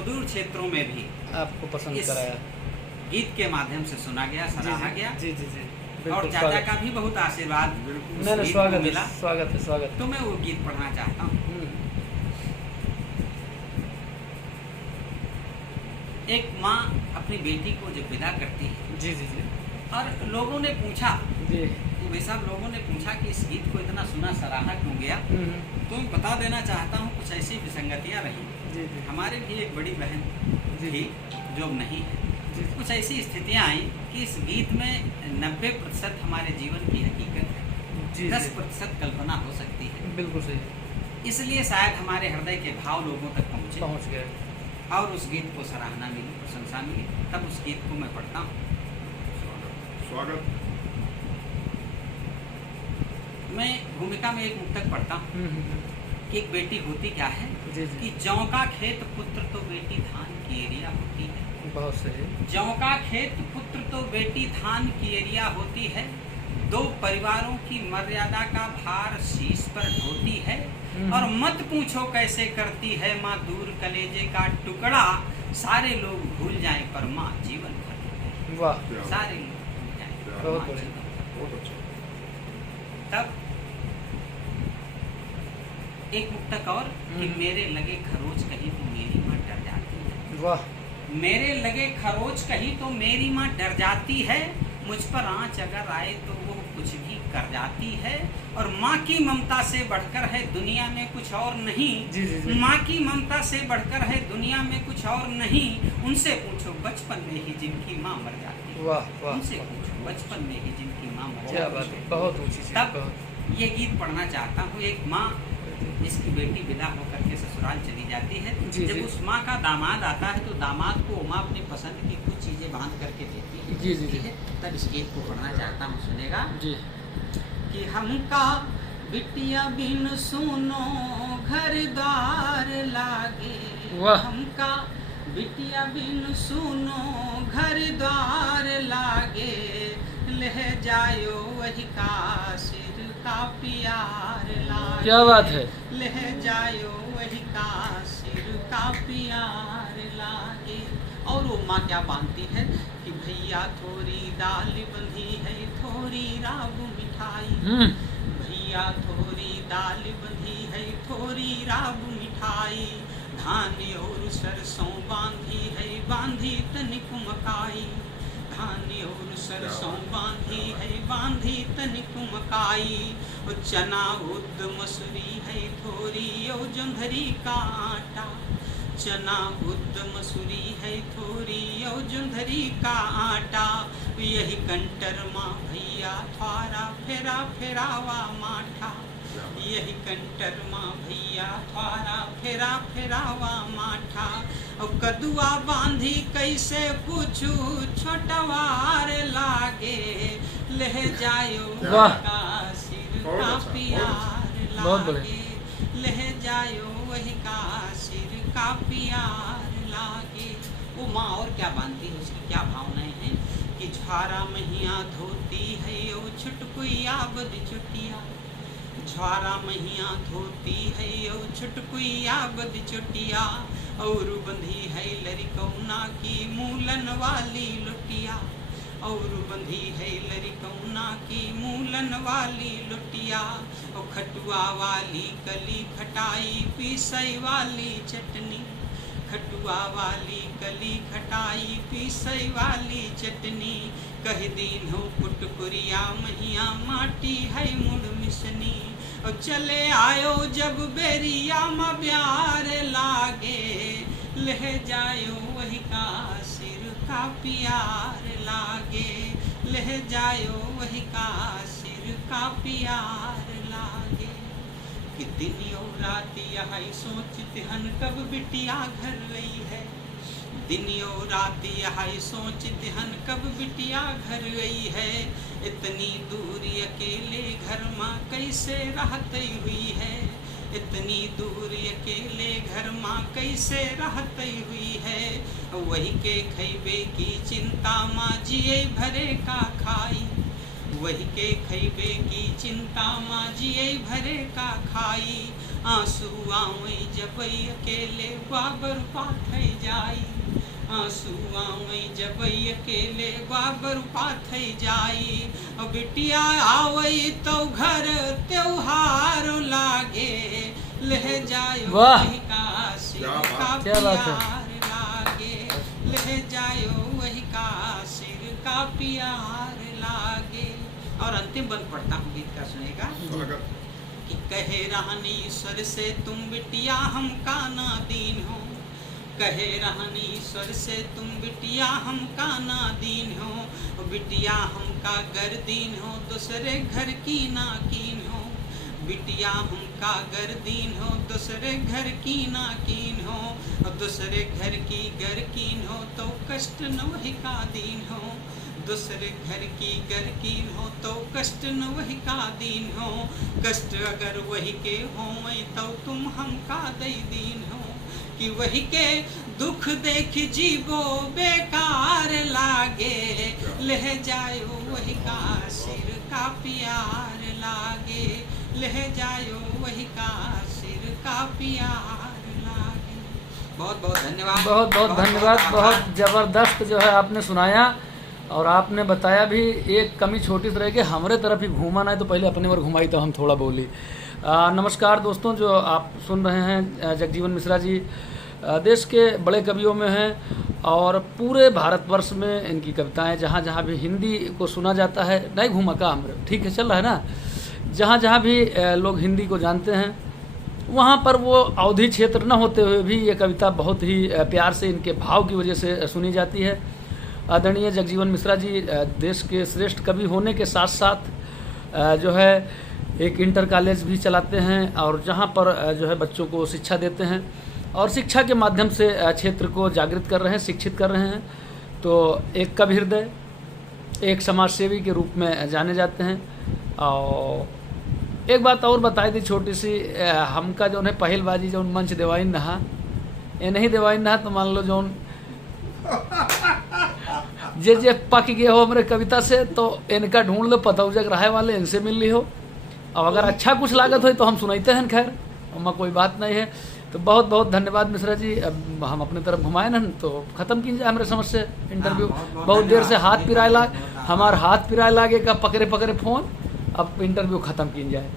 सुदूर क्षेत्रों में भी आपको पसंद इस कराया। गीत के माध्यम से सुना गया, सराहा गया। जी जी जी और बिल्कुल चाचा स्वागत। का भी बहुत आशीर्वाद उस नहीं गीत को स्वागत मिला। है, स्वागत है, स्वागत। तो मैं वो गीत पढ़ना चाहता हूँ। एक माँ अपनी बेटी को जब विदा करती है, जी जी जी और लोगों ने पूछा जी कि भाई साहब, लोगों ने पूछा कि इस गीत को इतना सुना, सराहा क्यों गया, तो मैं बता देना चाहता हूँ कुछ ऐसी विसंगतियाँ रही। जी जी हमारे भी एक बड़ी बहन जी थी जो अब नहीं है। जी कुछ ऐसी स्थितियाँ आई कि इस गीत में 90% हमारे जीवन की हकीकत है, जी 10% कल्पना हो सकती है। बिल्कुल सही। इसलिए शायद हमारे हृदय के भाव लोगों तक पहुँचे पहुँच गए। और उस गीत को सराहना मिली, प्रशंसा मिली। तब उस गीत को मैं पढ़ता हूँ। स्वागत। मैं भूमिका में एक मुक्तक पढ़ता हूँ कि एक बेटी होती क्या है जी जी कि जौ का खेत पुत्र तो बेटी धान की एरिया होती है। बहुत सही। जौ का खेत पुत्र तो बेटी धान की एरिया होती है। दो परिवारों की मर्यादा का भार शीश पर ढोती है। और मत पूछो कैसे करती है माँ दूर कलेजे का टुकड़ा। सारे लोग भूल जाएं पर माँ जीवन भर। वाह, सारे लोग भूल जाएं पर बहुत माँ बढ़िया। जीवन भर। बहुत अच्छा। तब एक मुक्तक और कि मेरे लगे खरोच कहीं तो मेरी माँ डर जाती है। वाह, मेरे लगे खरोच कहीं तो मेरी माँ डर जाती है। मुझ पर आँच अगर आए तो वो कुछ भी कर जाती है। और माँ की ममता से बढ़कर है दुनिया में कुछ और नहीं। जी जी जी माँ की ममता से बढ़कर है दुनिया में कुछ और नहीं। उनसे पूछो बचपन में ही जिनकी माँ मर जाती है। वाह वाह, उनसे पूछो बचपन में ही जिनकी माँ मर क्या जाती बात है, है। बहुत ऊंची चीज। तब बहुत। ये गीत पढ़ना चाहता हूँ। एक माँ जिसकी बेटी विदा होकर के ससुराल चली जाती है, जी, जब जी। उस माँ का दामाद आता है तो दामाद को माँ अपनी पसंद की कुछ चीज़ें बांध करके देती है। जी, जी, जी। ठीक है? तब इस गीत को पढ़ना चाहता हूँ, सुनेगा जी कि हमका बिटिया बिन सुनो घर द्वार लागे। वाह। हमका बिटिया बिन सुनो घर द्वार लागे। लह जायो वही का सिर का प्यार लागे। क्या बात है। लह जायो वही का सिर का प्यार लागे। और वो माँ क्या बांधती है कि भैया थोड़ी दाल बंधी है, थोड़ी राब मिठाई। भैया थोड़ी दाल बंधी है, थोड़ी राब मिठाई। धान और सरसों बांधी है, बांधी तनिक मकाई। धान और सरसों बांधी है, बांधी तनिक मकाई। और चना उद्द मसूरी है, थोड़ी और जोंधरी का आटा। चना उद्द मसूरी है, थोड़ी और जोंधरी का आटा। यही कंटर माँ भैया थोड़ा फेरा फेरावा माठा। यही कंटर माँ भैया थोड़ा फेरा फेरावा माठा। और कदुआ बांधी कैसे कुछ छोटवार लागे। लह जायो वाह। का सिर बहुत का अच्छा, प्यार बहुत बढ़िया। लागे। लह जायो वही का सिर का प्यार लागे। वो माँ और क्या बांधती है, उसकी क्या भावनाएं हैं कि झारा महिया धोती है ओ छुटकुइया बद चुटिया। झारा महिया धोती है ओ छुटकुइया बद चुटिया। और बंधी है लरिकौना की मूलन वाली लुटिया। और बंधी है लरिकौना की मूलन वाली लुटिया। और खटुआ वाली कली खटाई पीसई वाली चटनी। खटुआ वाली कली खटाई पीसई वाली चटनी। कह दिन हो कुटकुरिया महिया माटी है मुड़ मिसनी। और चले आयो जब बेरिया में प्यार लागे। लह जायो वही का सिर का प्यार लागे। लह जायो वही का सिर का प्यार लागे। कि दिन और रात यही सोचते हन कब बिटिया घर गई है। दिन और रात यही सोचते हन कब बिटिया घर गई है। इतनी दूर अकेले घर माँ कैसे रहती हुई है। इतनी दूर अकेले घर माँ कैसे रहती हुई है। वही के खैबे की चिंता माँ जिए भरे का खाई। वही के खैबे की चिंता माँ जिए भरे का खाई। आंसू आवे जब अकेले बाबर पाथे जा। आंसू आवई जब अकेले बाबर पाथई जाई बिटिया आवई तो घर त्योहार लागे लह जायो वाह! वही काशी क्या बात! का क्या बात है? प्यार लागे लह जायो वही काशी का प्यार लागे। और अंतिम बंद पढ़ता हूँ, गीत का सुनेगा। स्वागत। कि कहे रहनी ईश्वर से तुम बिटिया हम काना दीन हो, कहे रहनी ईश्वर से तुम बिटिया हम काना दीन हो, बिटिया हम का गर दीन हो दूसरे घर की ना कीन हो, बिटिया हम का गर दीन हो दूसरे घर की ना कीन हो, दूसरे घर की गर कीन हो तो कष्ट न वही का दीन हो, दूसरे घर की गर कीन हो तो कष्ट न वही का दीन हो, कष्ट अगर वही के हो तो तुम हम का दई दीन हो, कि वही के दुख देख जीवो बेकार लागे लह जायो वही का सिर का प्यार लागे लह जायो वही का सिर का प्यार लागे। बहुत बहुत धन्यवाद। बहुत बहुत धन्यवाद। बहुत ज़बरदस्त जो है आपने सुनाया और आपने बताया भी। एक कमी छोटी सी रह के हमारे तरफ ही घूमा ना है तो पहले अपने बार घुमाई तो हम थोड़ा बोली। नमस्कार दोस्तों, जो आप सुन रहे हैं जगजीवन मिश्रा जी देश के बड़े कवियों में हैं और पूरे भारतवर्ष में इनकी कविताएं जहाँ जहाँ भी हिंदी को सुना जाता है, नहीं घूमा का हम ठीक है चल रहा है ना, जहाँ जहाँ भी लोग हिंदी को जानते हैं वहाँ पर वो अवधि क्षेत्र न होते हुए भी ये कविता बहुत ही प्यार से इनके भाव की वजह से सुनी जाती है। आदरणीय जगजीवन मिश्रा जी देश के श्रेष्ठ कवि होने के साथ साथ जो है एक इंटर कॉलेज भी चलाते हैं और जहाँ पर जो है बच्चों को शिक्षा देते हैं और शिक्षा के माध्यम से क्षेत्र को जागृत कर रहे हैं, शिक्षित कर रहे हैं। तो एक कवि हृदय, एक समाज सेवी के रूप में जाने जाते हैं। और एक बात और बताई थी छोटी सी, हमका जो है पहलबाजी जो मंच देवाइन रहा ये नहीं देवाइन रहा तो मान लो जो जे पक गए हो हमारे कविता से तो इनका ढूंढ लो पतौजक रहे वाले, इनसे मिल ली हो। अब अगर अच्छा कुछ लागत हो तो हम सुनाते हैं, खैर हमारा कोई बात नहीं है। तो बहुत बहुत धन्यवाद मिश्रा जी। अब हम अपने तरफ घुमाए ना तो ख़त्म कीजिए हमारे समझ से इंटरव्यू। बहुत देर से हाथ पिराए लागे, हमारे हाथ पिराए लागे का पकड़े पकड़े फ़ोन, अब इंटरव्यू ख़त्म की जाए।